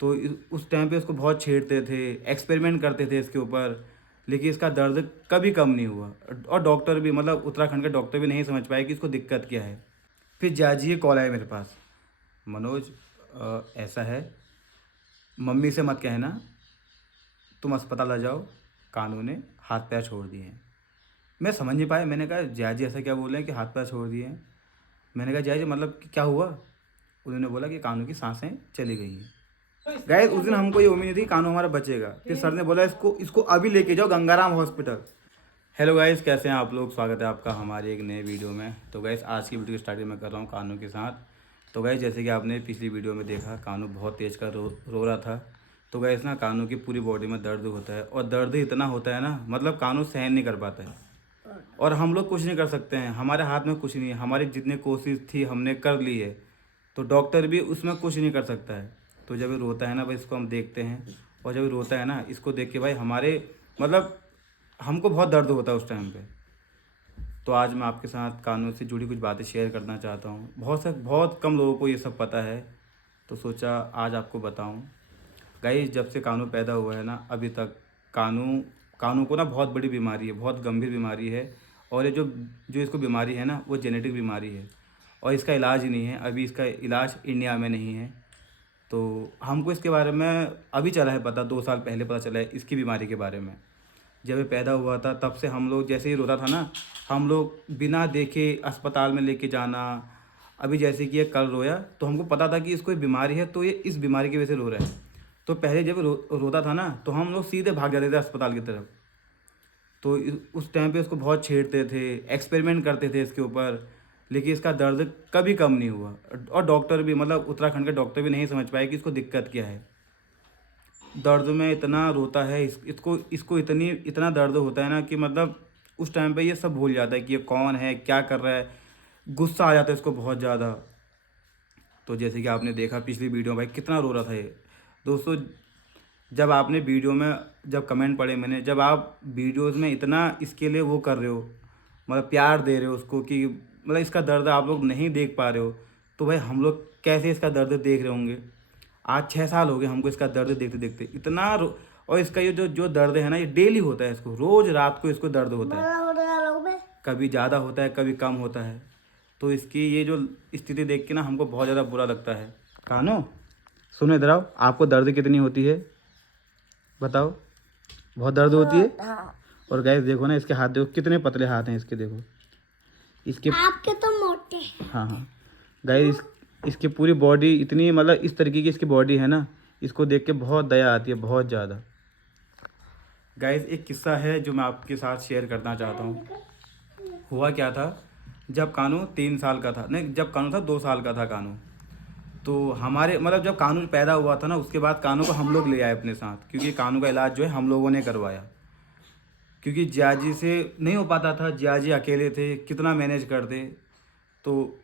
तो उस टाइम पे इसको बहुत छेड़ते थे, एक्सपेरिमेंट करते थे इसके ऊपर, लेकिन इसका दर्द कभी कम नहीं हुआ। और डॉक्टर भी, मतलब उत्तराखंड के डॉक्टर भी नहीं समझ पाए कि इसको दिक्कत क्या है। फिर जाजिए कॉल आया मेरे पास, मनोज ऐसा है, मम्मी से मत कहना, तुम अस्पताल आ जाओ, कानू ने हाथ पैर छोड़ दिए हैं। मैं समझ नहीं पाया, मैंने कहा जाजी ऐसा क्या बोल रहे हैं कि हाथ पैर छोड़ दिए हैं। मैंने कहा जाजी मतलब कि क्या हुआ। उन्होंने बोला कि कानू की सांसें चली गई हैं। गाइस उस दिन हमको ये उम्मीद नहीं थी कानू हमारा बचेगा। फिर सर ने बोला इसको इसको अभी लेके जाओ गंगाराम हॉस्पिटल। हेलो गाइस, कैसे हैं आप लोग? स्वागत है आपका हमारे एक नए वीडियो में। तो गाइस आज की वीडियो स्टार्टिंग में कर रहा हूँ कानू के साथ। तो गाइस जैसे कि आपने पिछली वीडियो में देखा, कानू बहुत तेज़ का रो रहा था। तो गाइस ना कानू की पूरी बॉडी में दर्द होता है, और दर्द इतना होता है ना, मतलब कानू सहन नहीं कर पाता है। और हम लोग कुछ नहीं कर सकते हैं, हमारे हाथ में कुछ नहीं है। हमारी जितनी कोशिश थी हमने कर ली है, तो डॉक्टर भी उसमें कुछ नहीं कर सकता है। तो जब ये रोता है ना भाई, इसको हम देखते हैं, और जब ये रोता है ना, इसको देख के भाई हमारे मतलब हमको बहुत दर्द होता है उस टाइम पे। तो आज मैं आपके साथ कानून से जुड़ी कुछ बातें शेयर करना चाहता हूँ। बहुत कम लोगों को ये सब पता है, तो सोचा आज आपको बताऊँ। गाइस जब से कानू पैदा हुआ है ना, अभी तक कानू कानू को ना बहुत बड़ी बीमारी है, बहुत गंभीर बीमारी है। और ये जो जो इसको बीमारी है ना, वो जेनेटिक बीमारी है, और इसका इलाज ही नहीं है। अभी इसका इलाज इंडिया में नहीं है। तो हमको इसके बारे में अभी चला है पता, 2 साल पहले पता चला है इसकी बीमारी के बारे में। जब ये पैदा हुआ था तब से हम लोग, जैसे ही रोता था ना, हम लोग बिना देखे अस्पताल में लेके जाना। अभी जैसे कि ये कल रोया, तो हमको पता था कि इसको ये बीमारी है, तो ये इस बीमारी की वजह से रो रहा है। तो पहले जब रोता था ना, तो हम लोग सीधे भाग जाते थे अस्पताल की तरफ। तो उस टाइम पे इसको बहुत छेड़ते थे, एक्सपेरिमेंट करते थे इसके ऊपर, लेकिन इसका दर्द कभी कम नहीं हुआ। और डॉक्टर भी, मतलब उत्तराखंड के डॉक्टर भी नहीं समझ पाए कि इसको दिक्कत क्या है। दर्द में इतना रोता है, इसको इसको इतना दर्द होता है ना कि मतलब उस टाइम पे ये सब भूल जाता है कि ये कौन है, क्या कर रहा है। गुस्सा आ जाता है इसको बहुत ज़्यादा। तो जैसे कि आपने देखा पिछली वीडियो में भाई कितना रो रहा था ये। दोस्तों जब आपने वीडियो में, जब कमेंट पढ़े मैंने, जब आप वीडियोस में इतना इसके लिए वो कर रहे हो, मतलब प्यार दे रहे हो उसको, कि मतलब इसका दर्द आप लोग नहीं देख पा रहे हो, तो भाई हम लोग कैसे इसका दर्द देख रहे होंगे। आज 6 साल हो गए हमको इसका दर्द देखते देखते, इतना और इसका ये जो जो दर्द है ना, ये डेली होता है। इसको रोज़ रात को इसको दर्द होता है, कभी ज़्यादा होता है, कभी कम होता है। तो इसकी ये जो स्थिति देख के ना हमको बहुत ज़्यादा बुरा लगता है। कानो सुनो इधर आओ, आपको दर्द कितनी होती है बताओ? बहुत दर्द होती है। और गाइस देखो ना, इसके हाथ देखो कितने पतले हाथ हैं इसके, देखो इसके, आपके तो मोटे हैं। हाँ हाँ गाइस, इसकी पूरी बॉडी इतनी, मतलब इस तरीके की इसकी बॉडी है ना, इसको देख के बहुत दया आती है, बहुत ज़्यादा। गाइस एक किस्सा है जो मैं आपके साथ शेयर करना चाहता हूँ। हुआ क्या था, जब कानू 3 साल का था, नहीं जब कानू था 2 साल का था कानू। तो हमारे, मतलब जब कानू पैदा हुआ था ना, उसके बाद कानू को हम लोग ले आए अपने साथ, क्योंकि कानू का इलाज जो है हम लोगों ने करवाया। क्योंकि जियाजी से नहीं हो पाता था, जियाजी अकेले थे, कितना मैनेज करते। तो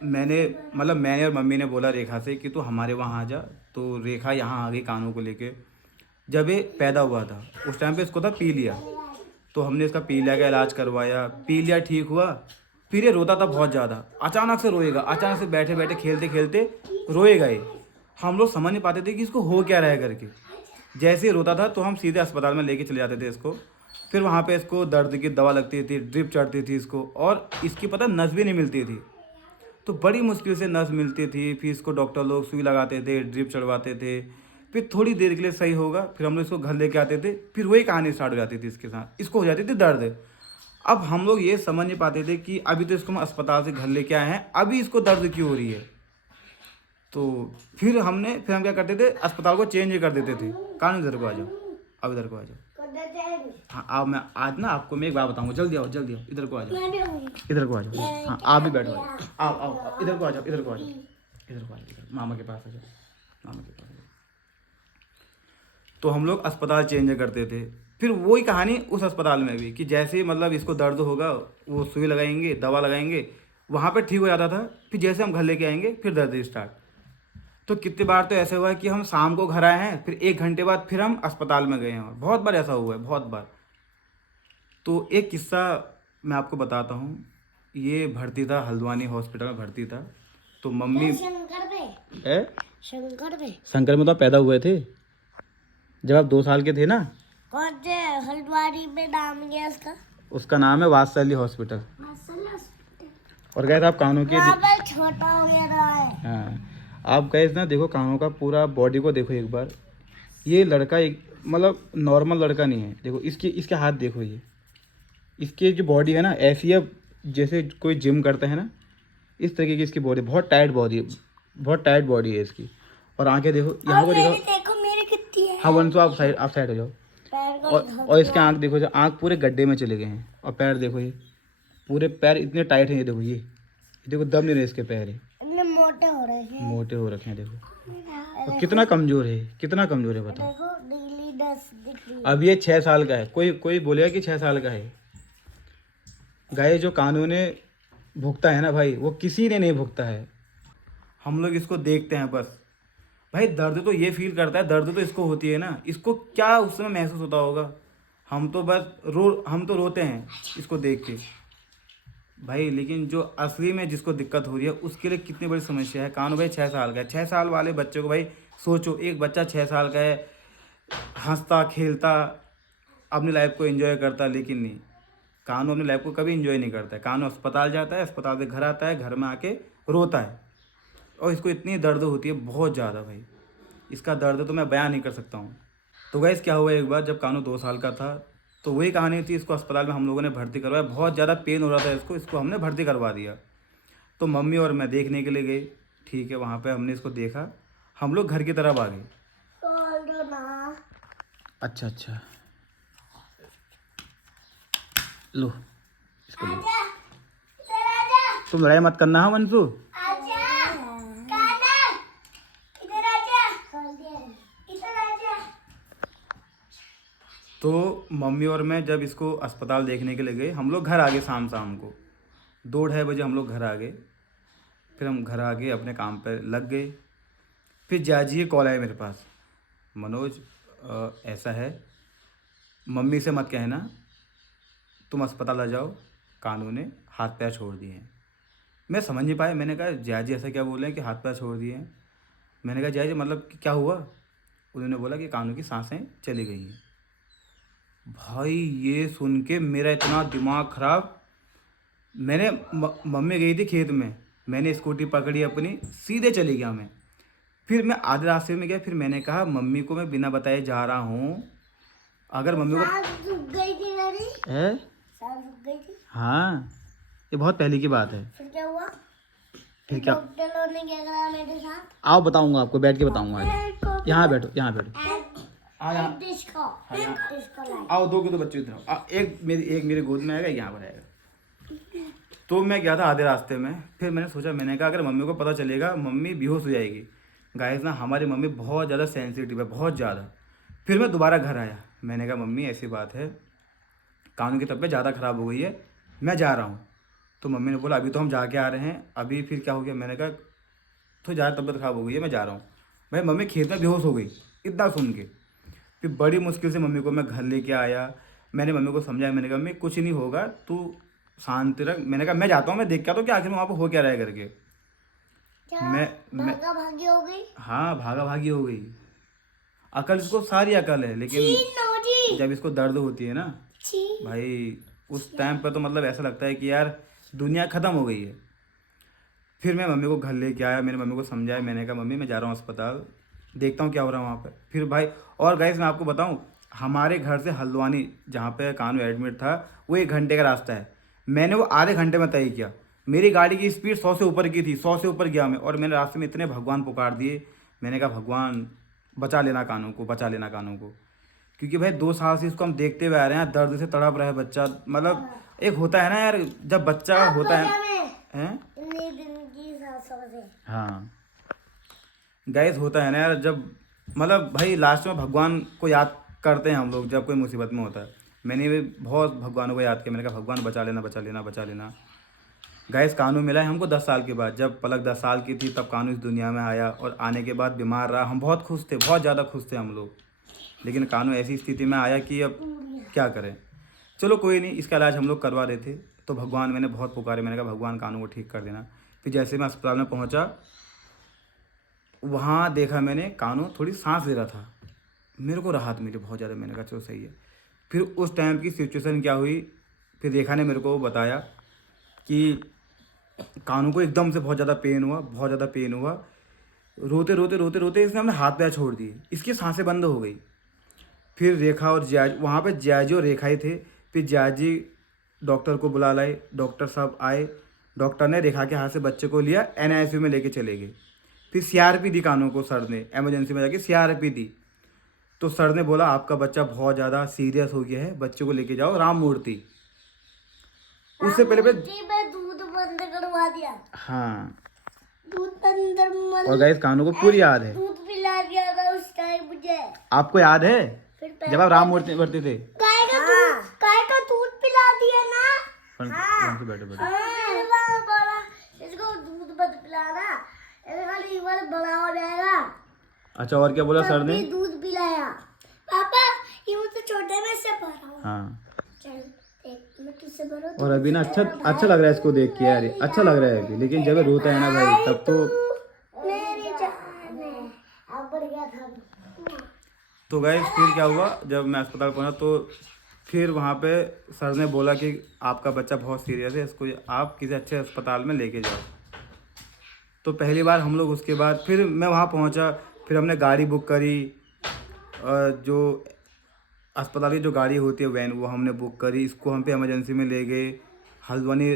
मैंने और मम्मी ने बोला रेखा से कि तू हमारे वहाँ आ जा। तो रेखा यहाँ आ गई कानू को लेके। जब ये पैदा हुआ था उस टाइम पे इसको था पीलिया। तो हमने इसका पीलिया का इलाज करवाया, पीलिया ठीक हुआ। फिर ये रोता था बहुत ज़्यादा, अचानक से रोएगा, अचानक से बैठे बैठे खेलते खेलते रोएगा ये। हम लोग समझ नहीं पाते थे कि इसको हो क्या रहा है करके। जैसे ही रोता था तो हम सीधे अस्पताल में लेके चले जाते थे इसको। फिर वहाँ पे इसको दर्द की दवा लगती थी, ड्रिप चढ़ती थी इसको, और इसकी पता नस भी नहीं मिलती थी। तो बड़ी मुश्किल से नस मिलती थी। फिर इसको डॉक्टर लोग सुई लगाते थे, ड्रिप चढ़वाते थे। फिर थोड़ी देर के लिए सही होगा, फिर हम लोग इसको घर लेके आते थे। फिर वही कहानी स्टार्ट हो जाती थी इसके साथ, इसको हो जाती थी दर्द। अब हम लोग ये समझ नहीं पाते थे कि अभी तो इसको हम अस्पताल से घर लेके आए हैं, अभी इसको दर्द क्यों हो रही है। तो फिर हम क्या करते थे, अस्पताल को चेंज कर देते थे। कान इधर को आ जाओ, अब इधर को आ जाओ। हाँ अब मैं आज ना आपको मैं एक बात बताऊंगा, जल्दी आओ जल्दी आओ, इधर को आ जाओ, इधर को आ जाओ। हाँ आप भी बैठो, आओ आओ आओ, इधर को आ जाओ, इधर को आ जाओ, इधर को आ जाओ, मामा के पास आ जाओ, मामा के पास आ जाओ। तो हम लोग अस्पताल चेंज करते थे। फिर वही कहानी उस अस्पताल में भी, कि जैसे ही मतलब इसको दर्द होगा, वो सुई लगाएंगे, दवा लगाएंगे, वहाँ पे ठीक हो जाता था। फिर जैसे हम घर लेके आएंगे फिर दर्द स्टार्ट। तो कितनी बार तो ऐसे हुआ है कि हम शाम को घर आए हैं, फिर 1 घंटे बाद फिर हम अस्पताल में गए हैं, और बहुत बार ऐसा हुआ है, बहुत बार। तो एक किस्सा मैं आपको बताता हूँ। ये भर्ती था, हल्द्वानी हॉस्पिटल में भर्ती था। तो मम्मी शंकर पे ए? शंकर पे शंकर में तो आप पैदा हुए थे जब आप 2 साल के थे ना। कौन से हल्द्वानी में नाम गया उसका? उसका नाम है वात्सल्य हॉस्पिटल। और गैस आप कानों के वहाँ पर छोटा हो गया रहा है। हाँ, आप गैस ना देखो कानों का पूरा बॉडी को देखो एक बार। ये लड़का एक मतलब नॉर्मल लड़का नहीं है। देखो इसके हाथ देखो, ये इसकी जो बॉडी है ना ऐसी है जैसे कोई जिम करता है ना, इस तरीके की इसकी बॉडी, बहुत टाइट बॉडी है, बहुत टाइट बॉडी है इसकी। और आंखें देखो, यहाँ को देखो। देखो मेरी कितनी है। हाँ वंशु, आप साइड हो जाओ। पैर को और इसके आँख देखो, जो आँख पूरे गड्ढे में चले गए हैं। और पैर देखो, ये पूरे पैर इतने टाइट हैं। ये देखो, ये देखो दम नहीं रहे इसके पैर, ये इतने मोटे हो रहे हैं। मोटे हो रखे हैं देखो। और कितना कमजोर है, कितना कमजोर है बताओ। देखो नीली डस्ट दिख रही है। अब ये 6 साल का है। कोई बोलेगा कि 6 साल का है। गाय जो कानून ने भुगता है ना भाई, वो किसी ने नहीं भुगता है। हम लोग इसको देखते हैं बस। भाई दर्द तो ये फील करता है, दर्द तो इसको होती है ना, इसको क्या उस समय महसूस होता होगा। हम तो बस हम तो रोते हैं इसको देख के भाई। लेकिन जो असली में जिसको दिक्कत हो रही है उसके लिए कितनी बड़ी समस्या है। कानू भाई 6 साल का है। 6 साल वाले बच्चे को भाई सोचो, एक बच्चा 6 साल का है, हंसता खेलता अपनी लाइफ को एंजॉय करता, लेकिन नहीं, कानू अपनी लाइफ को कभी एंजॉय नहीं करता है। कानू अस्पताल जाता है, अस्पताल से घर आता है, घर में आके रोता है। और इसको इतनी दर्द होती है बहुत ज़्यादा भाई, इसका दर्द तो मैं बयान नहीं कर सकता हूँ। तो गाइस क्या हुआ, एक बार जब कानू 2 साल का था तो वही कहानी थी। इसको अस्पताल में हम लोगों ने भर्ती करवाया। बहुत ज़्यादा पेन हो रहा था इसको हमने भर्ती करवा दिया। तो मम्मी और मैं देखने के लिए गए। ठीक है, वहाँ पे हमने इसको देखा। हम लोग घर की तरफ आ गए। अच्छा लो इसको लो। तुम लड़ाई मत करना है वंशु। तो मम्मी और मैं जब इसको अस्पताल देखने के लिए गए, हम लोग घर आ गए शाम को 2-2:30 बजे हम लोग घर आ गए। फिर हम घर आ गए, अपने काम पर लग गए। फिर जाजिए कॉल आया मेरे पास, मनोज ऐसा है, मम्मी से मत कहना, तुम अस्पताल आ जाओ, कानू ने हाथ पैर छोड़ दिए हैं। मैं समझ नहीं पाया। मैंने कहा जाजी ऐसा क्या बोल रहे हैं कि हाथ पैर छोड़ दिए हैं। मैंने कहा जाजी मतलब कि क्या हुआ। उन्होंने बोला कि कानू की सांसें चली गई हैं। भाई ये सुन के मेरा इतना दिमाग ख़राब। मैंने मम्मी गई थी खेत में, मैंने स्कूटी पकड़ी अपनी, सीधे चली गया मैं। फिर मैं आधे रास्ते में गया। फिर मैंने कहा मम्मी को मैं बिना बताए जा रहा हूँ, अगर मम्मी को गई थी मेरी है। गई थी। हाँ, ये बहुत पहले की बात है। फिर क्या हुआ? फिर क्या, डॉक्टर ने क्या करा मेरे साथ? आओ बताऊंगा आपको, बैठ के बताऊंगा। यहाँ बैठो, यहाँ बैठो। आओ, 2 के 2 बच्चे इधर आओ। एक मेरी गोद में आएगा, यहाँ पर आएगा। तो मैं गया था आधे रास्ते में। फिर मैंने सोचा, मैंने कहा अगर मम्मी को पता चलेगा मम्मी बेहोश हो जाएगी। गाइस ना हमारी मम्मी बहुत ज़्यादा सेंसिटिव है, बहुत ज़्यादा। फिर मैं दोबारा घर आया। मैंने कहा मम्मी ऐसी बात है, कानू की तबीयत ज़्यादा ख़राब हो गई है, मैं जा रहा हूँ। तो मम्मी ने बोला अभी तो हम जाके आ रहे हैं, अभी फिर क्या हो गया। मैंने कहा तो ज़्यादा तबीयत ख़राब हो गई है, मैं जा रहा हूँ। भाई मम्मी खेत में बेहोश हो गई इतना सुन के। फिर बड़ी मुश्किल से मम्मी को मैं घर लेके आया। मैंने मम्मी को समझाया, मैंने कहा मम्मी कुछ नहीं होगा, तू शांति रख। मैंने कहा मैं जाता हूँ, मैं देख के आता हूँ कि आखिर में वहाँ पर हो क्या रहा है करके। मैं भागा भागी हो गई। हाँ, भागा भागी हो गई। अकल इसको सारी अकल है, लेकिन जब इसको दर्द होती है ना भाई, उस टाइम पर तो मतलब ऐसा लगता है कि यार दुनिया ख़त्म हो गई है। फिर मैं मम्मी को घर लेके आया, मैंने मम्मी को समझाया। मैंने कहा मम्मी मैं जा रहा हूँ अस्पताल, देखता हूँ क्या हो रहा है वहाँ पर। फिर भाई और गाइस मैं आपको बताऊँ, हमारे घर से हल्द्वानी जहाँ पे कानू एडमिट था वो 1 घंटे का रास्ता है। मैंने वो आधे घंटे में तय किया। मेरी गाड़ी की स्पीड 100 से ऊपर की थी, 100 से ऊपर गया मैं। और मैंने रास्ते में इतने भगवान पुकार दिए। मैंने कहा भगवान बचा लेना कानू को, बचा लेना कानू को। क्योंकि भाई 2 साल से इसको हम देखते हुए आ रहे हैं, दर्द से तड़प रहा है बच्चा। मतलब एक होता है ना यार, जब बच्चा होता है हाँ गाइस, होता है ना यार, जब मतलब भाई लास्ट में भगवान को याद करते हैं हम लोग जब कोई मुसीबत में होता है। मैंने भी बहुत भगवानों को याद किया। मैंने कहा भगवान बचा लेना, बचा लेना, बचा लेना। गाइस कानू मिला है हमको 10 साल के बाद। जब पलक 10 साल की थी तब कानू इस दुनिया में आया, और आने के बाद बीमार रहा। हम बहुत खुश थे, बहुत ज़्यादा खुश थे हम लोग। लेकिन कानू ऐसी स्थिति में आया कि अब क्या करें। चलो कोई नहीं, इसका इलाज हम लोग करवा रहे थे। तो भगवान, मैंने बहुत पुकारे, मैंने कहा भगवान कानू को ठीक कर देना। फिर जैसे मैं अस्पताल में पहुंचा, वहाँ देखा मैंने कानू थोड़ी सांस ले रहा था। मेरे को राहत मिली बहुत ज़्यादा। मैंने कहा चलो सही है। फिर उस टाइम की सिचुएशन क्या हुई, फिर रेखा ने मेरे को बताया कि कानू को एकदम से बहुत ज़्यादा पेन हुआ, बहुत ज़्यादा पेन हुआ। रोते रोते रोते रोते इसने अपने हाथ पैर छोड़ दिए, इसकी सांसें बंद हो गई। फिर रेखा और जियाजी, वहाँ पे जियाजी और रेखा ही थे। फिर जियाजी डॉक्टर को बुला लाए, डॉक्टर साहब आए। डॉक्टर ने रेखा के हाथ से बच्चे को लिया, NICU में लेके चले गए। फिर CRP दी कानू को सर ने, एमरजेंसी में जाके CRP दी। तो सर ने बोला आपका बच्चा बहुत ज़्यादा सीरियस हो गया है, बच्चे को लेके जाओ राम मूर्ति। उससे पहले में दूध बंद करवा दिया। हाँ, दूध अंदर और गाइस कानू को पूरी याद है। दूध पिला दिया था उस टाइम मुझे। आपको याद है फिर जब आप राम मूर्ति भरते थे? गाय का दूध पिला दिया ना। बैठे बैठे। इसको दूध मत पिलाना, इसका लीवर बड़ा हो जाएगा। अच्छा, और क्या बोला सर ने? तब भी दूध पिलाया। पापा ये मुझसे छोटे में से भरा हुआ। हाँ, चल मैं तुझसे भरूं। और अभी ना अच्छा लग रहा है इसको देख के यार, अच्छा लग रहा है अभी। लेकिन जब ये रोता है ना भाई, तब तो मेरी जान है। अब बढ़ गया था। तो गाइस फिर क्या हुआ, जब मैं अस्पताल पहुंचा तो फिर वहाँ पे सर ने बोला कि आपका बच्चा बहुत सीरियस है, इसको आप किसी अच्छे अस्पताल में लेके जाओ। तो पहली बार हम लोग, उसके बाद फिर मैं वहाँ पहुँचा, फिर हमने गाड़ी बुक करी। जो अस्पताल की जो गाड़ी होती है वैन, वो हमने बुक करी। इसको हम पे इमरजेंसी में ले गए, हल्द्वानी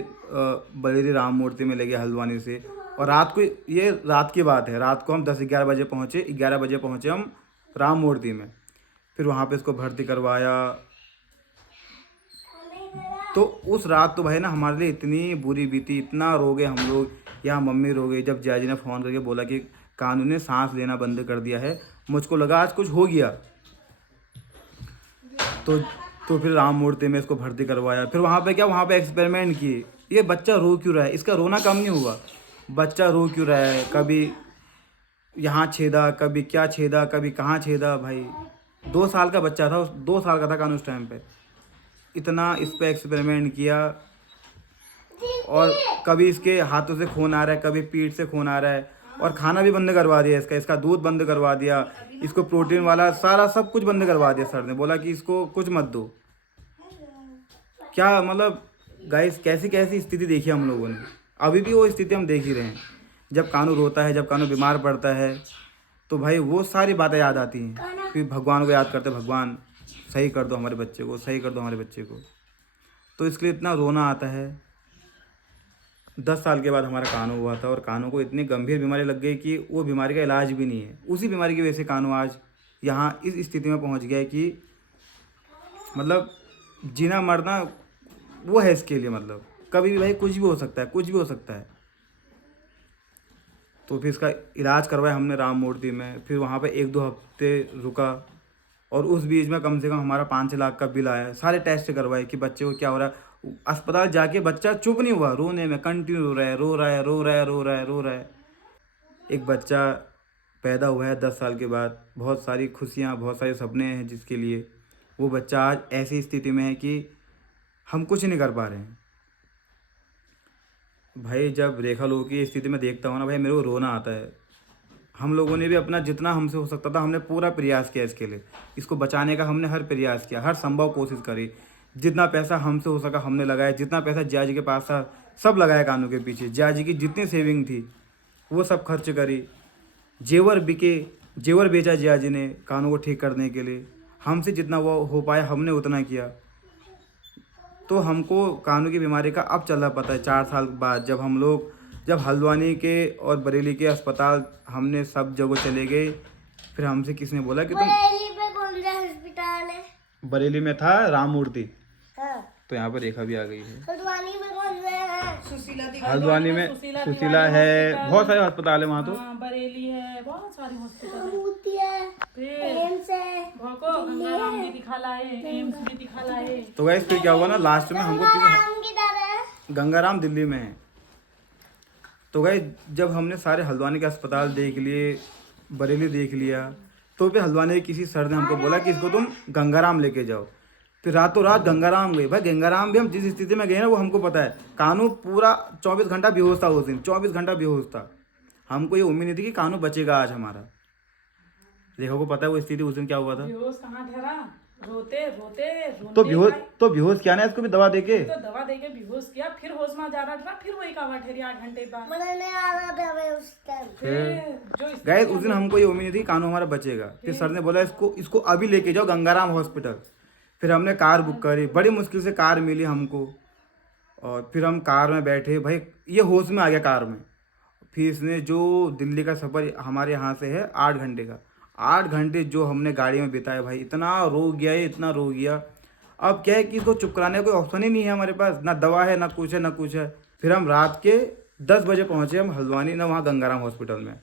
बरेली राम मूर्ति में ले गए हल्द्वानी से। और रात को, ये रात की बात है, रात को हम 10-11 बजे पहुँचे, 11 बजे पहुँचे हम राम मूर्ति में। फिर वहाँ पे इसको भर्ती करवाया। तो उस रात तो भाई ना हमारे लिए इतनी बुरी बीती, इतना रो गए हम लोग, यहाँ मम्मी रो गई। जब जियाजी ने फ़ोन करके बोला कि कानू ने सांस लेना बंद कर दिया है, मुझको लगा आज कुछ हो गया। तो फिर राम मूर्ति में इसको भर्ती करवाया। फिर वहाँ पे क्या, वहाँ पे एक्सपेरिमेंट किए। ये बच्चा रो क्यों रहा है, इसका रोना कम नहीं हुआ, बच्चा रो क्यों रहा है, कभी यहाँ छेदा, कभी क्या छेदा, कभी कहाँ छेदा। भाई 2 साल का बच्चा था, 2 साल का था कानू उस टाइम पे। इतना इस पे एक्सपेरिमेंट किया। और कभी इसके हाथों से खून आ रहा है, कभी पीठ से खून आ रहा है। और खाना भी बंद करवा दिया इसका दूध बंद करवा दिया, इसको प्रोटीन वाला सारा सब कुछ बंद करवा दिया। सर ने बोला कि इसको कुछ मत दो। क्या मतलब गाइस, कैसी कैसी स्थिति देखी हम लोगों ने। अभी भी वो स्थिति हम देख ही रहे हैं। जब कानू रोता है, जब कानू बीमार पड़ता है, तो भाई वो सारी बातें याद आती हैं। फिर भगवान को याद करते, भगवान सही कर दो हमारे बच्चे को, सही कर दो हमारे बच्चे को। तो इसके लिए इतना रोना आता है। 10 साल के बाद हमारा कानू हुआ था, और कानू को इतनी गंभीर बीमारी लग गई कि वो बीमारी का इलाज भी नहीं है। उसी बीमारी की वजह से कानू आज यहाँ इस स्थिति में पहुँच गया है कि मतलब जीना मरना वो है इसके लिए। मतलब कभी भी भाई कुछ भी हो सकता है, कुछ भी हो सकता है। तो फिर इसका इलाज करवाया हमने राम मूर्ति में। फिर वहाँ पे 1-2 हफ्ते रुका, और उस बीच में कम से कम हमारा 5-6 लाख का बिल आया। सारे टेस्ट करवाए कि बच्चे को क्या हो रहा है। अस्पताल जाके बच्चा चुप नहीं हुआ, रोने में कंटिन्यू रो रहा है, रो रहा है, रो रहा है, रो रहा है, रो रहा है। एक बच्चा पैदा हुआ है 10 साल के बाद, बहुत सारी खुशियाँ, बहुत सारे सपने हैं जिसके लिए। वो बच्चा आज ऐसी स्थिति में है कि हम कुछ नहीं कर पा रहे हैं। भाई जब रेखा लोगों की स्थिति में देखता हूँ ना भाई, मेरे को रोना आता है। हम लोगों ने भी अपना जितना हमसे हो सकता था हमने पूरा प्रयास किया इसके लिए। इसको बचाने का हमने हर प्रयास किया, हर संभव कोशिश करी। जितना पैसा हमसे हो सका हमने लगाया, जितना पैसा जियाजी के पास था सब लगाया कानू के पीछे। जियाजी की जितनी सेविंग थी वो सब खर्च करी। जेवर बिके, जेवर बेचा जियाजी ने कानू को ठीक करने के लिए। हमसे जितना वो हो पाया हमने उतना किया। तो हमको कानू की बीमारी का अब चल रहा पता है 4 साल बाद, जब हल्द्वानी के और बरेली के अस्पताल हमने सब जगह चले गए। फिर हमसे किसने बोला कि तुम बरेली में कौन सा अस्पताल है? बरेली में था राम मूर्ति, हाँ। तो यहाँ पर रेखा भी आ गई है। हल्द्वानी में कौन सा है? हल्द्वानी में सुशीला है, बहुत सारे अस्पताल है वहाँ। तो बरेली है, बहुत सारी हॉस्पिटल मोती है, एम्स है, गंगाराम भी दिखा लाए, एम्स भी दिखा लाए। तो गाइस फिर क्या हुआ ना, लास्ट में हमको गंगाराम किधर है? गंगाराम दिल्ली में है। तो गाइस जब हमने सारे हल्द्वानी के अस्पताल देख लिए, बरेली देख लिया, तो फिर हल्द्वानी के किसी सर ने हमको बोला कि इसको तुम गंगाराम लेके जाओ। फिर रातों रात गंगाराम गए भाई। गंगाराम भी हम जिस स्थिति में गए ना वो हमको पता है। कानू पूरा 24 घंटा बेहोश था उस दिन, 24 घंटा बेहोश था। हमको ये उम्मीद नहीं थी कि कानू बचेगा आज हमारा। देखो को पता है वो स्थिति उस दिन क्या हुआ था। बेहोश कहाँ ठहरा, रोते रोते तो रोने बेहोश का- तो बेहोश किया ना इसको भी दवा देके। तो दवा देके बेहोश किया, फिर होश में जा रहा था, फिर वही कावा ठहरी 8 घंटे बाद। मुझे नहीं आ रहा था मैं उस टाइम। फिर जो इस- गए उस दिन हमको ये उम्मीद नहीं थी कानू हमारा बचेगा। फिर सर ने बोला इसको इसको अभी लेके जाओ गंगाराम हॉस्पिटल। फिर हमने कार बुक करी, बड़ी मुश्किल से कार मिली हमको। और फिर हम कार में बैठे भाई, ये होश में आ गया कार में। फिर इसने जो दिल्ली का सफ़र हमारे यहाँ से है 8 घंटे का, 8 घंटे जो हमने गाड़ी में बिताए भाई, इतना रो गया ये, इतना रो गया। अब क्या है कि इसको चुप कराने का कोई ऑप्शन ही नहीं है हमारे पास, ना दवा है ना कुछ है ना कुछ है। फिर हम रात के 10 बजे पहुँचे हम हल्द्वानी ना, वहाँ गंगाराम हॉस्पिटल में।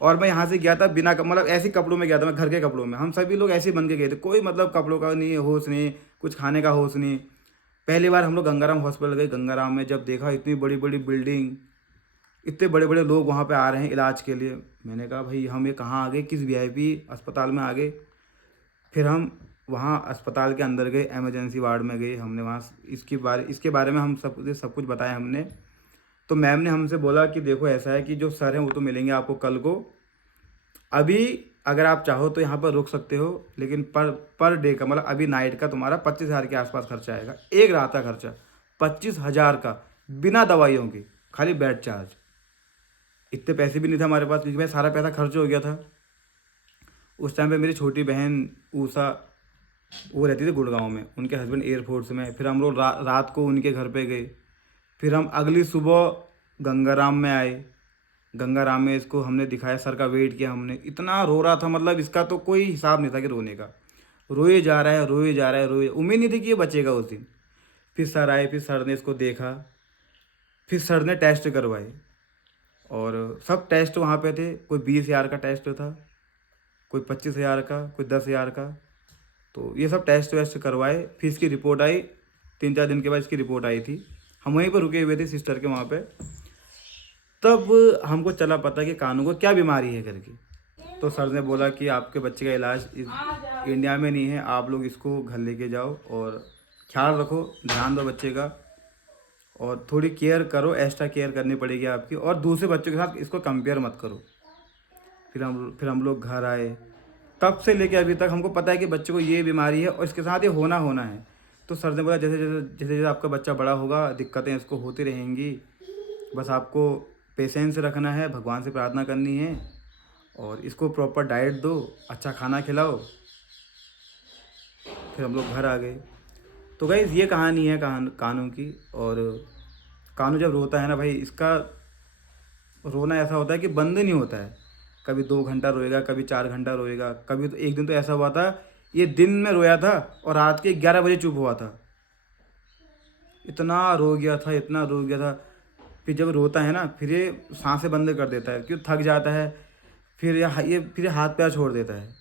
और मैं यहाँ से गया था बिना मतलब ऐसे कपड़ों में गया था, मैं घर के कपड़ों में। हम सभी लोग ऐसे बन के गए थे, कोई मतलब कपड़ों का नहीं, होश नहीं, कुछ खाने का होश नहीं। पहली बार हम लोग गंगाराम हॉस्पिटल गए। गंगाराम में जब देखा इतनी बड़ी बड़ी बिल्डिंग, इतने बड़े बड़े लोग वहाँ पे आ रहे हैं इलाज के लिए, मैंने कहा भाई हम ये कहाँ आ गए, किस वीआईपी अस्पताल में आ गए। फिर हम वहाँ अस्पताल के अंदर गए, एमरजेंसी वार्ड में गए। हमने वहाँ इसके बारे में हम सब कुछ बताया हमने। तो मैम ने हमसे बोला कि देखो ऐसा है कि जो सर हैं वो तो मिलेंगे आपको कल को, अभी अगर आप चाहो तो यहाँ पर रुक सकते हो, लेकिन पर डे का मतलब अभी नाइट का तुम्हारा 25,000 के आसपास खर्चा आएगा। एक रात का खर्चा 25,000 का, बिना दवाइयों के, खाली बेड चार्ज। इतने पैसे भी नहीं थे हमारे पास क्योंकि भाई सारा पैसा खर्च हो गया था। उस टाइम पे मेरी छोटी बहन ऊषा वो रहती थी गुड़गांव में, उनके हस्बैंड एयरफोर्स में। फिर हम लोग रात को उनके घर पे गए। फिर हम अगली सुबह गंगाराम में आए। गंगाराम में इसको हमने दिखाया, सर का वेट किया हमने। इतना रो रहा था, मतलब इसका तो कोई हिसाब नहीं था कि रोने का। रोए जा रहा है, रोए जा रहा है, रोए, उम्मीद नहीं थी कि ये बचेगा उस दिन। फिर सर आए, फिर सर ने इसको देखा, फिर सर ने टेस्ट करवाए। और सब टेस्ट वहाँ पे थे, कोई 20,000 का टेस्ट था, कोई 25,000 का, कोई 10,000 का। तो ये सब टेस्ट वेस्ट करवाए। फिर इसकी रिपोर्ट आई, 3-4 दिन के बाद इसकी रिपोर्ट आई थी। हम वहीं पर रुके हुए थे सिस्टर के वहाँ पे। तब हमको चला पता कि कानू को क्या बीमारी है करके। तो सर ने बोला कि आपके बच्चे का इलाज इंडिया में नहीं है, आप लोग इसको घर लेके जाओ और ख्याल रखो, ध्यान दो बच्चे का, और थोड़ी केयर करो, एक्स्ट्रा केयर करनी पड़ेगी आपकी, और दूसरे बच्चों के साथ इसको कंपेयर मत करो। फिर हम लोग घर आए। तब से लेके अभी तक हमको पता है कि बच्चे को ये बीमारी है और इसके साथ ये होना है। तो सर ने बोला जैसे जैसे जैसे आपका बच्चा बड़ा होगा दिक्कतें इसको होती रहेंगी, बस आपको पेशेंस रखना है, भगवान से प्रार्थना करनी है, और इसको प्रॉपर डाइट दो, अच्छा खाना खिलाओ। फिर हम लोग घर आ गए। तो गाइस ये कहानी है कानू की। और कानू जब रोता है ना भाई, इसका रोना ऐसा होता है कि बंद नहीं होता है। कभी 2 घंटा रोएगा, कभी 4 घंटा रोएगा। कभी तो एक दिन तो ऐसा हुआ था, ये दिन में रोया था और रात के 11 बजे चुप हुआ था। इतना रो गया था, इतना रो गया था। फिर जब रोता है ना, फिर ये सांसें बंद कर देता है, क्यों थक जाता है। फिर ये हाथ पैर छोड़ देता है।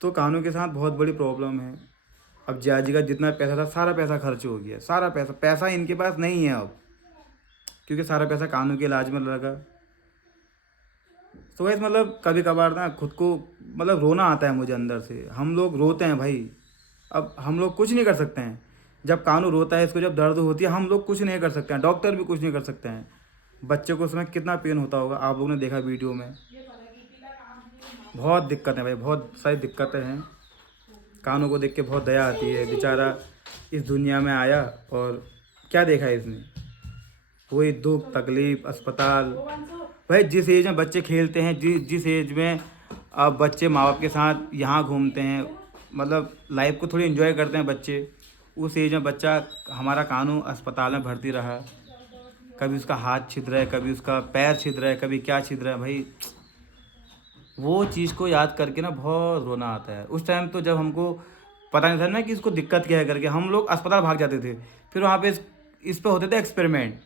तो कानू के साथ बहुत बड़ी प्रॉब्लम है। अब जियाजी का जितना पैसा था सारा पैसा खर्च हो गया, सारा पैसा इनके पास नहीं है अब, क्योंकि सारा पैसा कानू के इलाज में लगा। तो वैसे मतलब कभी कभार ना खुद को मतलब रोना आता है मुझे अंदर से। हम लोग रोते हैं भाई, अब हम लोग कुछ नहीं कर सकते हैं। जब कानू रोता है, इसको जब दर्द होती है, हम लोग कुछ नहीं कर सकते हैं, डॉक्टर भी कुछ नहीं कर सकते हैं। बच्चे को उसमें कितना पेन होता होगा, आप लोगों ने देखा वीडियो में। बहुत दिक्कतें भाई, बहुत सारी दिक्कतें हैं। कानू को देख के बहुत दया आती है, बेचारा इस दुनिया में आया और क्या देखा है इसने, वही दुख तकलीफ, अस्पताल। भाई जिस एज में बच्चे खेलते हैं, जिस एज में अब बच्चे माँ बाप के साथ यहाँ घूमते हैं, मतलब लाइफ को थोड़ी एंजॉय करते हैं बच्चे, उस एज में बच्चा हमारा कानू अस्पताल में भर्ती रहा। कभी उसका हाथ छिद रहा है, कभी उसका पैर छिद रहा है, कभी क्या छिद रहा है भाई। वो चीज़ को याद करके ना बहुत रोना आता है। उस टाइम तो जब हमको पता नहीं था ना कि इसको दिक्कत क्या है करके, हम लोग अस्पताल भाग जाते थे। फिर वहाँ पे इस पे होते थे एक्सपेरिमेंट।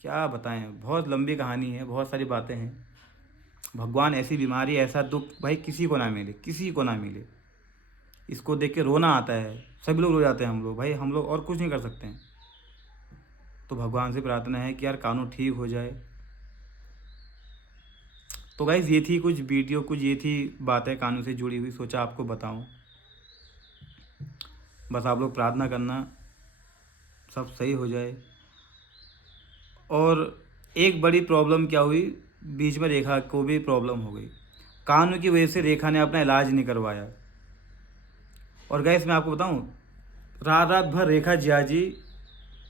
क्या बताएं, बहुत लंबी कहानी है, बहुत सारी बातें हैं। भगवान ऐसी बीमारी, ऐसा दुख भाई किसी को ना मिले, किसी को ना मिले। इसको देख के रोना आता है, सभी लोग रो जाते हैं हम लोग भाई, हम लोग और कुछ नहीं कर सकते हैं। तो भगवान से प्रार्थना है कि यार कानू ठीक हो जाए। तो गाइज़ ये थी कुछ वीडियो, कुछ ये थी बातें कानून से जुड़ी हुई, सोचा आपको बताऊं। बस आप लोग प्रार्थना करना सब सही हो जाए। और एक बड़ी प्रॉब्लम क्या हुई, बीच में रेखा को भी प्रॉब्लम हो गई। कानून की वजह से रेखा ने अपना इलाज नहीं करवाया। और गाइस मैं आपको बताऊं, रात रात भर रेखा जिया जी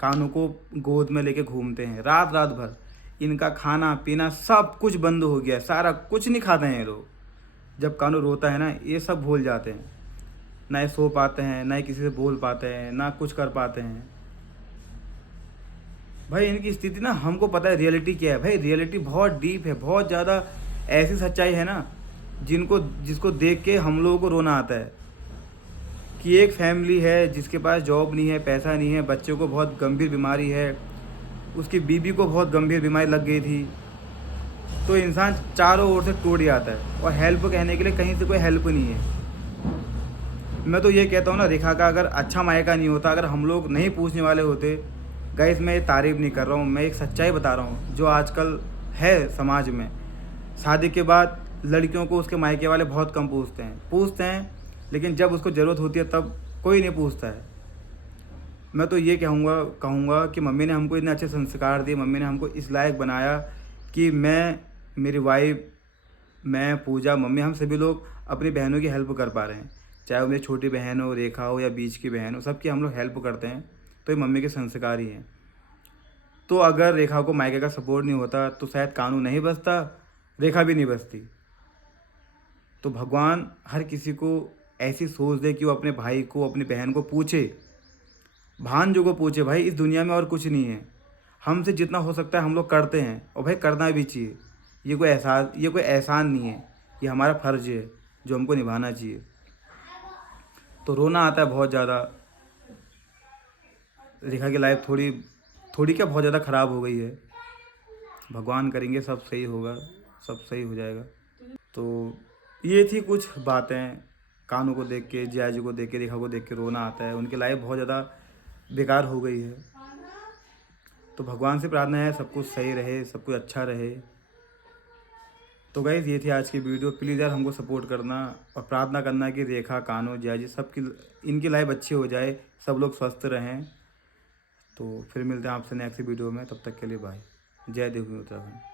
कानू को गोद में लेके घूमते हैं, रात रात भर। इनका खाना पीना सब कुछ बंद हो गया, सारा कुछ नहीं खाते हैं ये लोग। जब कानू रोता है ना, ये सब भूल जाते हैं, ना ये सो पाते हैं, ना ये किसी से बोल पाते हैं, ना कुछ कर पाते हैं। भाई इनकी स्थिति ना, हमको पता है रियलिटी क्या है। भाई रियलिटी बहुत डीप है, बहुत ज़्यादा ऐसी सच्चाई है ना जिसको देख के हम लोगों को रोना आता है कि एक फैमिली है जिसके पास जॉब नहीं है, पैसा नहीं है, बच्चों को बहुत गंभीर बीमारी है, उसकी बीबी को बहुत गंभीर बीमारी लग गई थी। तो इंसान चारों ओर से टूट जाता है और हेल्प कहने के लिए कहीं से कोई हेल्प नहीं है। मैं तो ये कहता हूँ ना, रेखा का अगर अच्छा मायका नहीं होता, अगर हम लोग नहीं पूछने वाले होते, गाइस मैं ये तारीफ़ नहीं कर रहा हूँ, मैं एक सच्चाई बता रहा हूँ जो आजकल है समाज में। शादी के बाद लड़कियों को उसके मायके वाले बहुत कम पूछते हैं, लेकिन जब उसको ज़रूरत होती है तब कोई नहीं पूछता है। मैं तो ये कहूँगा कि मम्मी ने हमको इतने अच्छे संस्कार दिए, मम्मी ने हमको इस लायक बनाया कि मैं, मेरी वाइफ, मैं, पूजा, मम्मी, हम सभी लोग अपनी बहनों की हेल्प कर पा रहे हैं। चाहे वो मेरी छोटी बहन हो, रेखा हो, या बीच की बहन हो, सबकी हम लोग हेल्प करते हैं। तो ये मम्मी के संस्कार ही हैं। तो अगर रेखा को मायके का सपोर्ट नहीं होता तो शायद कानून नहीं बचता, रेखा भी नहीं बचती। तो भगवान हर किसी को ऐसी सोच दे कि वो अपने भाई को, अपनी बहन को पूछे, भांजों को पूछे। भाई इस दुनिया में और कुछ नहीं है, हमसे जितना हो सकता है हम लोग करते हैं, और भाई करना भी चाहिए। ये कोई एहसान नहीं है, ये हमारा फ़र्ज है जो हमको निभाना चाहिए। तो रोना आता है बहुत ज़्यादा। रेखा की लाइफ थोड़ी क्या बहुत ज़्यादा ख़राब हो गई है। भगवान करेंगे सब सही होगा, सब सही हो जाएगा। तो ये थी कुछ बातें, कानू को देख के, जिया जी को देख के, रेखा को देख के रोना आता है। उनकी लाइफ बहुत ज़्यादा बेकार हो गई है। तो भगवान से प्रार्थना है सब कुछ सही रहे, सब कुछ अच्छा रहे। तो गाइज़ ये थी आज की वीडियो। प्लीज़ यार हमको सपोर्ट करना और प्रार्थना करना कि रेखा, कानू, जिया जी सबकी, इनकी लाइफ अच्छी हो जाए, सब लोग स्वस्थ रहें। तो फिर मिलते हैं आपसे नेक्स्ट वीडियो में, तब तक के लिए बाय। जय देवभूमि उत्तराखंड।